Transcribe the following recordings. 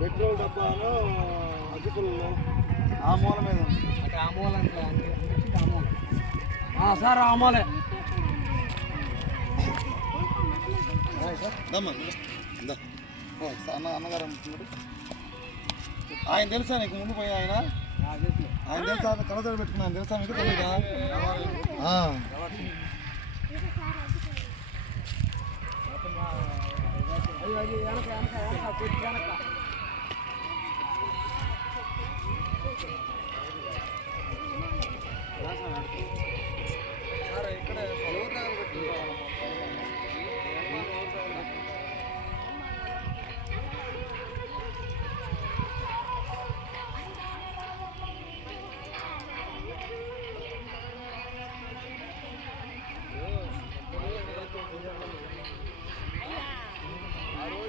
Petrol డబ్బాను అగ్గిపుల్లు ఆ మూల మీద. అక్కడ అమూలం సార్ అమూలే దమ్మ ఇందా. ఓ, అన్న అన్నగారు ఆయన తెలుసా నీకు ముందు పోయి ఆయన? ఆయన తెలుసా? కలదోడు పెట్టుకున్నాను. తెలుసా మీకు తెలీదా? Thank you.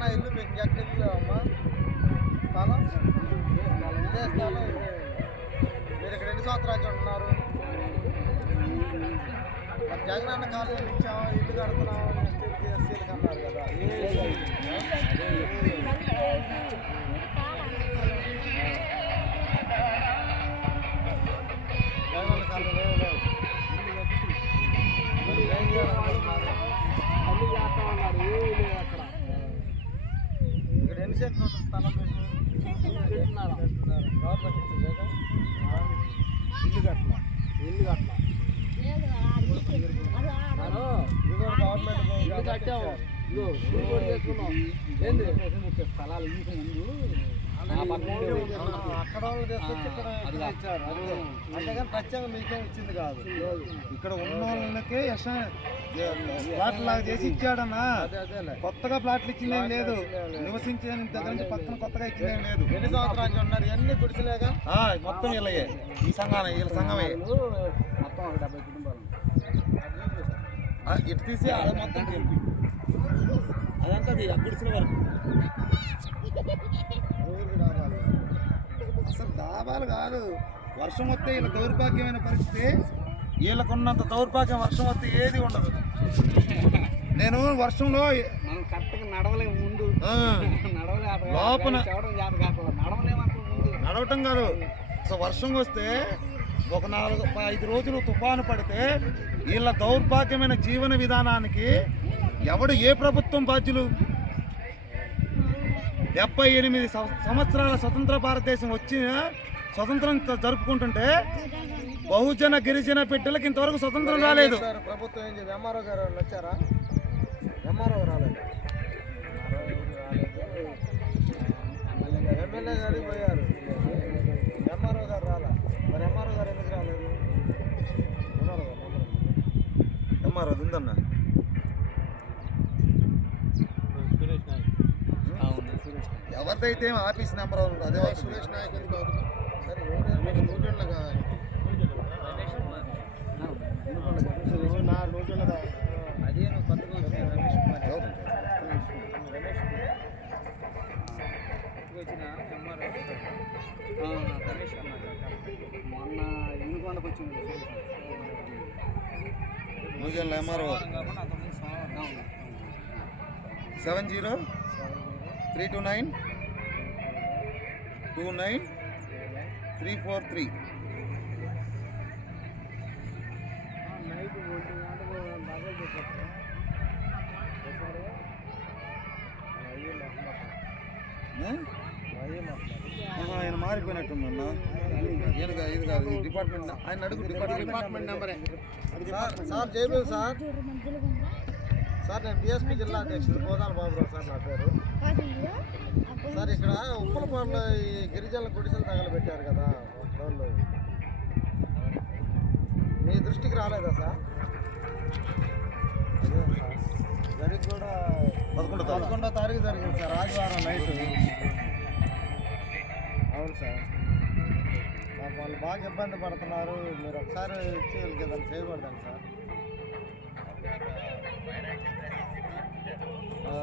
నా ఇల్లు మీకు ఎక్కడ ఇల్లు అమ్మా స్థలం? ఇదే స్థలం ఇదే? మీరు ఇక్కడ ఎన్ని సంవత్సరాలు ఉంటున్నారు మరి జగన్ అన్న కాలేజీ ఇచ్చాము ఇల్లు కడుతున్నాము ఎస్టీలకి ఎస్సీలకి అన్నారు కదా. అక్కడ వాళ్ళు తీసుకొచ్చి ఇక్కడ ఇక్కడ ఇచ్చారు. అంతే. అంతేగాని ప్రత్యేకంగా మీకేం ఇచ్చింది కాదు. ఇక్కడ ఉన్న వాళ్ళకే ప్లాట్ లాగా చేసి ఇచ్చాడన్నా. కొత్తగా ప్లాట్లు ఇచ్చిందేం లేదు. నివసించే దగ్గర నుంచి పక్కన కొత్తగా ఇచ్చిందేం లేదు. ఎన్ని సంవత్సరాల ఉన్నారు? ఎన్ని గుడిసెలేగా? ఆ, మొత్తం వీళ్ళయే. ఈ సంఘానే వీళ్ళ సంఘమే. మొత్తం ఒక డెబ్బై కుటుంబాలు. ఆ, ఇటు తీసి అది మొత్తం అదంతా అది గుడిసిన వరకు. దాబాలు కాదు. వర్షం వస్తే వీళ్ళ దౌర్భాగ్యమైన పరిస్థితి. వీళ్ళకున్నంత దౌర్భాగ్యం వర్షం వస్తే ఏది ఉండదు. నేను వర్షంలో మనం కరెక్ట్గా నడవలేము ముందు. లోపల నడవటం కాదు. సో వర్షం వస్తే ఒక నాలుగు ఐదు రోజులు తుఫాను పడితే వీళ్ళ దౌర్భాగ్యమైన జీవన విధానానికి ఎవడు ఏ ప్రభుత్వం బాధ్యులు? డెబ్బై ఎనిమిది సంవత్సరాల స్వతంత్ర భారతదేశం వచ్చిన స్వతంత్రం జరుపుకుంటుంటే బహుజన గిరిజన బిడ్డలకు ఇంతవరకు స్వతంత్రం రాలేదు. సార్ ప్రభుత్వం ఏం చేసి ఎంఆర్ఓ గారు వాళ్ళు వచ్చారా? ఎంఆర్ఓ రాలేదు. ఎమ్మెల్యే గారికి పోయారు. ఎంఆర్ఓ గారు రాలా? మరి ఎంఆర్ఓ గారు ఎందుకు రాలేదు? ఉన్నారు కదా, నెంబర్ ఉంది. ఎంఆర్ అది ఉందన్న? ఎవరిదైతే ఆఫీస్ నెంబర్ ఉంది అదే సురేష్ నాయక్ ఎందుకు అవుతుంది? సరే నా అదే రమేష్ కుమార్ రమేష్ రమేష్ కుమార్ మొన్న ఎన్నుకొండకు వచ్చింది ఎంఆర్ఓ కాకుండా seven zero three two nine two nine three four three. ఆయన మారిపోయినట్టుందన్న. ఈయన ఇది కాదు డిపార్ట్మెంట్ ఆయన అడుగు డిపార్ట్మెంట్ డిపార్ట్మెంట్ నెంబరే. సార్ చేయలేదు సార్. సార్ నేను బిఎస్పీ జిల్లా అధ్యక్షుడు గోదాల బాబురావు సార్ నా పేరు. సార్ ఇక్కడ ఉప్పలపాడులో ఈ గిరిజనుల గుడిసెలు తగలబెట్టారు కదా వాళ్ళు మీ దృష్టికి రాలేదా సార్? జరిగి కూడా పదకొండో. పదకొండో తారీఖు జరిగింది సార్ ఆదివారం నైట్. అవును సార్. మాకు వాళ్ళు బాగా ఇబ్బంది పడుతున్నారు మీరు ఒకసారి ఇచ్చి చేయకూడదండి సార్ ఆ.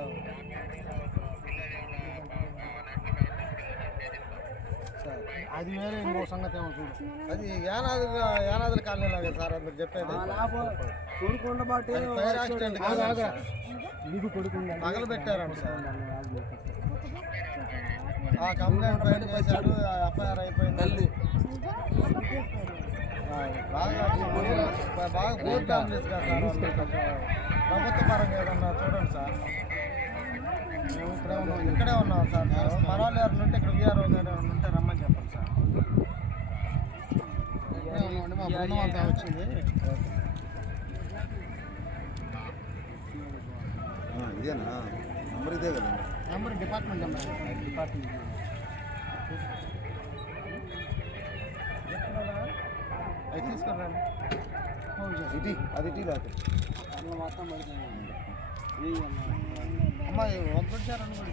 సార్ అది వేరే ఇంకో సంగతి ఏమో చూడు. అది యానాది యానాదుల కాలనీలో కదా సార్ మీరు చెప్పేది. కొడుకుండ బాటే ఫైర్ యాక్సిడెంట్ కాదు. నీకు కొడుకుండ తగలబెట్టారంట సార్. ఆ కంప్లైంట్ ఫైల్ చేశాడు ఆ ఎఫ్ఐఆర్ అయిపోయింది. ఆ, బాగా పూర్- బాగా కదా వాళ్ళు కొంచెం ప్రభుత్వ పరంగా ఏదన్నా చూడండి సార్. మేము ఇక్కడే ఉన్నాం ఇక్కడే ఉన్నాం సార్ మేము. మన వాళ్ళు ఎవరైనా ఉంటే ఇక్కడ విఆర్ఓ గారు ఉంటే రమ్మని చెప్పండి సార్ ఇక్కడే ఉన్నామండి మా బృందం అంతా వచ్చింది. ఆ, ఇదేనా? నెంబర్ ఇదే కదా. Number department number. డిపార్ట్మెంట్. అవి తీసుకురండి ఇటీ అది ఇటీ రాదు అందులో మొత్తం పడుతుంది అమ్మాయి ఒకటి సార్ రెండు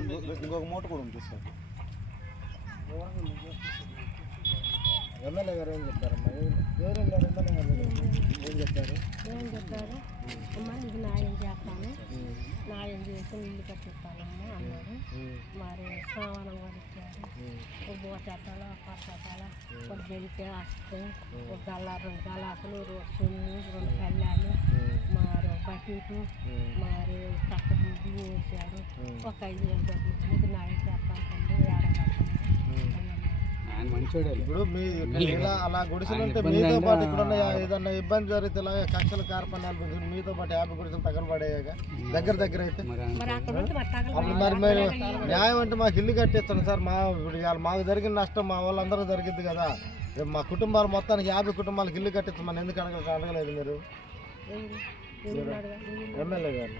ఇంకో- ఇంకొక మూట కూడా ఉంది సార్ ఎమ్మెల్యే గారు ఏం చెప్పారమ్మా ఎవరు వెళ్ళారు ఎమ్మెల్యే గారు ఏం చెప్తారు? ఏం చెప్తారు? అమ్మా ఇది న్యాయం చేస్తాను? న్యాయం చేసి ఇల్లు కట్టిస్తానమ్మా అన్నారు. మరి సమానం కూడా ఇచ్చారు. ఒక బోటాటాలు ఒక పట్టాటాలు ఒక బెల్ట్ అస్తే ఒక గల్లా రెండు గలాసులు రెండు సున్ను రెండు కళ్యాణి మా బకెట్ మరి చక్క బియ్యం వేసారు ఒక ఐదు వేలు మంచోడే ఇప్పుడు మీ ఇలా అలా గుడిసెలు ఉంటే మీతో పాటు ఇక్కడ ఉన్న ఏదన్నా ఇబ్బంది జరిగితే ఇలాగ కక్షలు కార్పణ్యాలు మీతో పాటు యాభై గుడిసెలు తగలబడేయగా దగ్గర దగ్గర అయితే. మరి అక్కడ ఉంటే మరి అప్పుడు మరి మేము న్యాయం అంటే మాకు ఇల్లు కట్టిస్తాను సార్. మా ఇప్పుడు మాకు జరిగిన నష్టం మా వాళ్ళందరూ జరిగింది కదా. మా కుటుంబాలు మొత్తానికి యాభై కుటుంబాలకు ఇల్లు కట్టించమని ఎందుకు అడగ అడగలేదు మీరు? ఎమ్మెల్యే గారు.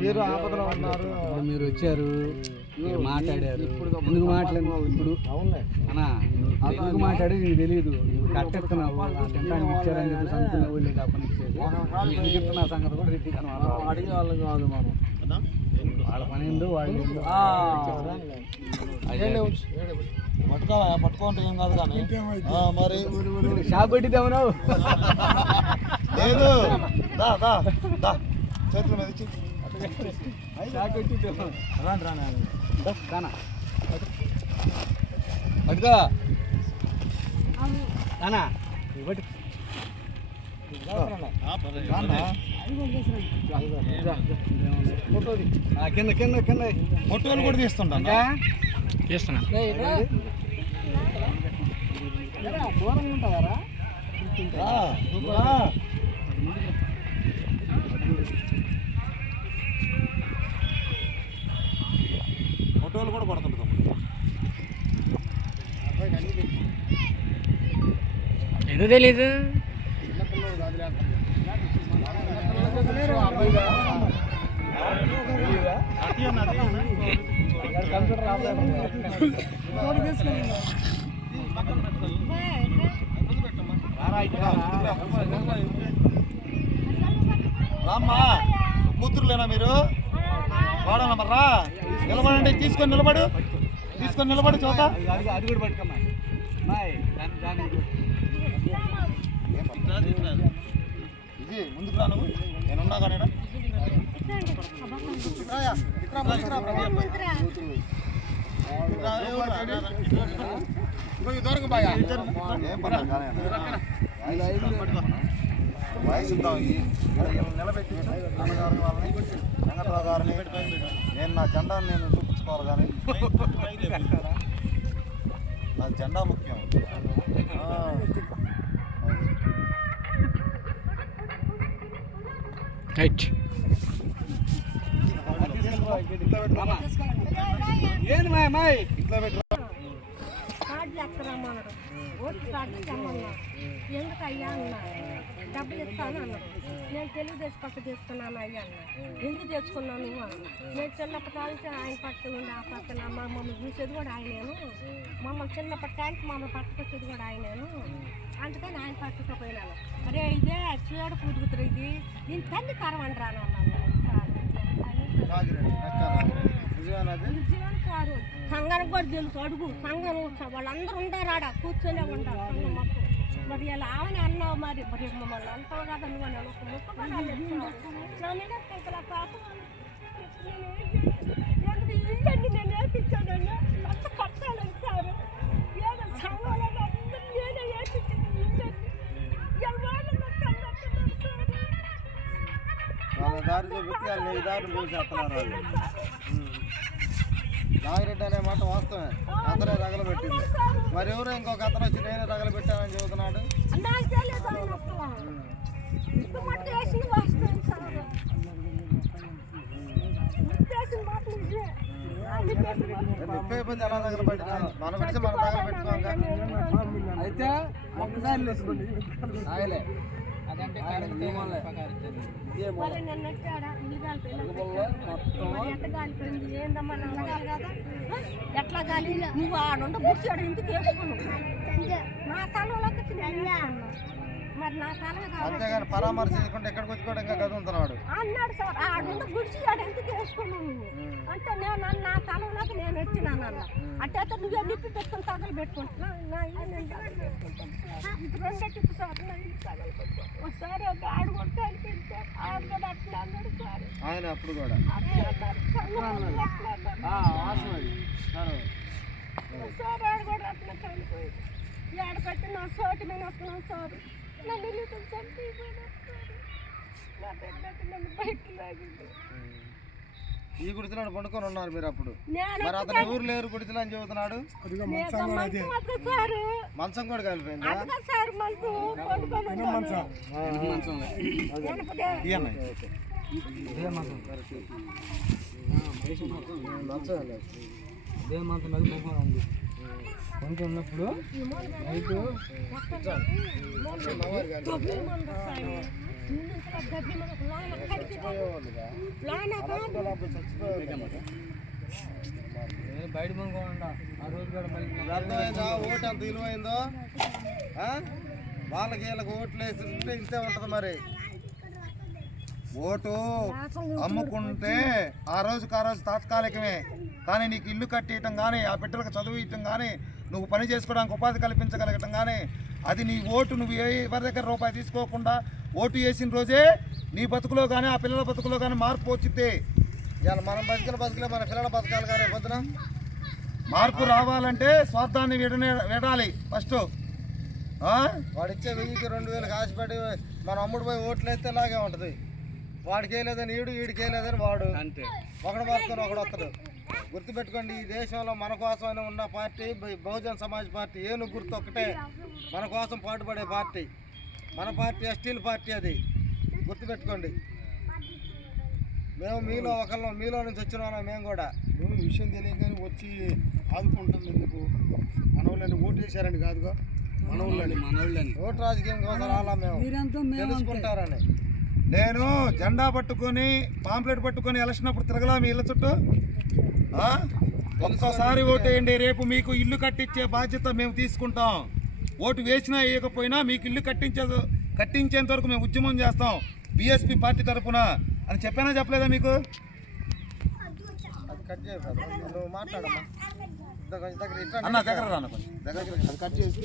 మీరు ఆపదలో ఉన్నారు. ఇప్పుడు మీరు వచ్చారు మీరు మాట్లాడారు. ఎందుకు మాట్లాడినావు ఇప్పుడు ఎందుకు మాట్లాడి నీకు తెలియదు కట్టెత్తున్నావు తినడానికి ఇచ్చారని చెప్పి ఇచ్చేది ఇస్తున్నా సంగతి కూడా రెడ్డి అడిగే వాళ్ళం కాదు మనం. వాళ్ళ పని ఏందో వాళ్ళు. పట్టుకోవా? పట్టుకోంటే ఏం కాదు కానీ. ఆ, మరి. షాప్ పెట్టిద్దామన్నావు లేదు. దా దా దా. చేతుల మీద ఇచ్చి. షాప్ పెట్టిద్దాం కానా పట్టుకో. కానా ఇవ్వటి. రాన్నా? ఆ, కింద కింద కింద. మొట్టోలు కూడా తీస్తుంటా చేస్తున్నా ఫోటోలు కూడా పడుతుంది ఎందుకు తెలీదు కంప్యూటర్ రామ్మా కూతురులేనా మీరు? వాడాల మరి రా. నిలబడండి తీసుకొని నిలబడు. తీసుకొని నిలబడు చోట. ఇది ముందుకు రా నువ్వు. నేనున్నా కానీ ఈడ. కొంచెం బాగా. వయసు వీళ్ళని నిలబెట్టి అన్నగారి వాళ్ళని వెంకట్రావు గారిని. నేను నా జెండాను నేను చూపించుకోవాలి కానీ. నా జెండా ముఖ్యం. ఆ. ఏంది మాయ మాయ్? కార్డులు ఎక్కరమ్మన్నాడు ఓటు కార్డులు తెమ్మన్నా ఎందుకు అయ్యా అన్నా? డబ్బులు ఇస్తాను అన్నాడు నేను తెలుగుదేశం పక్క తీసుకున్నాను అయ్యా అన్న. ఎందుకు తెచ్చుకున్నాను నువ్వు అన్న? నేను చిన్నప్పటి నుంచి ఆయన పక్క ఉండి ఆ పక్కన మమ్మల్ని చూసేది కూడా ఆయనేను. మమ్మల్ని చిన్నప్పటి కాంచి మమ్మల్ని పట్టుకొచ్చేది కూడా ఆయనేను. అందుకని ఆయన పట్టుకుపోయినాను. అరే ఇదే చీడ పురుగుతురు ఇది. నేను తల్లి కరం అంటాను అన్నాను. కాదు. సంఘానికి కూడా తెలుసు అడుగు సంఘం వాళ్ళందరూ ఉంటారు ఆడ కూర్చొనే ఉంటారు సంఘం మొత్తం మరి ఇలా ఆమె అన్నావు మరి. మరి మమ్మల్ని అంటావు కదా నువ్వు అని ఒక ముక్క కూడా అనలేదు. నా మీద పాపం నేను ఎందుకు ఇల్లండి నేను వేపించానండి అంత కట్టాలని సార్. ఏదో సంఘంలో అందరూ నేనే వేపించింది ఇల్లండి ఎవరు కన్నట్టున్నారు సార్ వాళ్ళ దారి చూపెట్టి వాళ్ళు. దారి. నాగిరెడ్డి అనే మాట వాస్తవమే. అతనే తగలబెట్టింది మరి ఎవరో ఇంకొక అతను వచ్చి నేనే తగలబెట్టానని చెబుతున్నాడు? మన గురించి మనం అయితే ఒక్కసారి ఎట్లా గాలి నువ్వు ఆడుండ బుచ్చాడు ఇంటికి వేసుకున్నావు నా తలలోకి అంతేగాని పరామర్శించకుండా ఎక్కడికి వచ్చి కూడా ఇంకా కదులుతున్నాడు అన్నాడు సార్ ఆడుండ గుడిచి ఆడు ఎందుకు వేసుకున్నావు నువ్వు? అంటే నేను అన్న నా తలంలోకి నేను వచ్చినాను అన్న. అంటే అతను నువ్వు నిప్పి పెట్టుకుని తగలు పెట్టుకుంటున్నా ఇది రెండో టిప్పు సార్ ఒకసారి ఒక ఆడు కొట్టి ఆడు కూడా అట్లా అన్నాడు సార్. ఆయన అప్పుడు కూడా. ఒకసారి ఆడు కూడా అట్లా చనిపోయింది ఆడ కట్టి నా సోటి మీద వస్తున్నాను సార్. ఈ గుడిసెలో పండుకొని ఉన్నారు మీరు అప్పుడు. మరి అతను ఎవరు లేరు గుడిసెలు అని చెబుతున్నాడు? నేను మంచం కూడా కలిపోయిందా. మంచం వంట కొంచెం ఉన్నప్పుడు నైట్ గబ్బి బయట పనుకోకుండా ఆ రోజు కూడా మళ్ళీ అర్థమైందా? ఓటు ఎంత విలువైందో? వాళ్ళకి వీళ్ళకి ఓట్లు వేస్తుంటే ఇంతే ఉంటది మరి. ఓటు అమ్ముకుంటే ఆ రోజుకి ఆ రోజు తాత్కాలికమే. కానీ నీకు ఇల్లు కట్టియటం కానీ ఆ బిడ్డలకు చదువు ఇవ్వటం కానీ నువ్వు పని చేసుకోవడానికి ఉపాధి కల్పించగలగటం కానీ అది నీ ఓటు. నువ్వు ఏ ఎవరి దగ్గర రూపాయి తీసుకోకుండా ఓటు వేసిన రోజే నీ బతుకులో కానీ ఆ పిల్లల బతుకులో కానీ మార్పు వచ్చింది ఇవాళ మనం బతికిన బతుకులే మన పిల్లల బతకాలి కానీ పొద్దున. మార్పు రావాలంటే స్వార్థాన్ని విడనే విడాలి ఫస్ట్. వాడు ఇచ్చే వెయ్యికి రెండు వేలకు ఆశపడి మన అమ్ముడు పోయి ఓట్లు వేస్తే ఇలాగే ఉంటుంది. వాడికి వేయలేదని ఈడు ఈడికి వేయలేదని వాడు. అంతే. ఒకడు మార్చుకొని ఒకడు వస్తాడు గుర్తుపెట్టుకోండి ఈ దేశంలో మన కోసమైనా ఉన్న పార్టీ బహుజన్ సమాజ్ పార్టీ ఏను గుర్తు ఒకటే మన కోసం పాటుపడే పార్టీ. మన పార్టీ ఎస్టీల పార్టీ అది. గుర్తుపెట్టుకోండి. మేము మీలో ఒకళ్ళం మీలో నుంచి వచ్చిన వాళ్ళం మేము కూడా. మేము విషయం తెలియగానే వచ్చి ఆదుకుంటాం ఎందుకు? మనోళ్ళని ఓటు వేశారని కాదుగా మనోళ్ళని. మనోళ్ళని. ఓటు రాజకీయం కోసం రాలా మేము. తెలుసుకుంటారని. నేను జెండా పట్టుకొని పాంప్లెట్ పట్టుకొని ఎలక్షన్ అప్పుడు తిరగలా మీ ఇళ్ళ చుట్టూ? ఆ? ఒక్కసారి ఓటేయండి రేపు మీకు ఇల్లు కట్టించే బాధ్యత మేము తీసుకుంటాం. ఓటు వేసినా వేయకపోయినా మీకు ఇల్లు కట్టించే కట్టించేంత వరకు మేము ఉద్యమం చేస్తాం బీఎస్పీ పార్టీ తరపున. అని చెప్పానా చెప్పలేదా మీకు? అన్న దగ్గర రాను కొంచెం. దగ్గర కట్ చేసి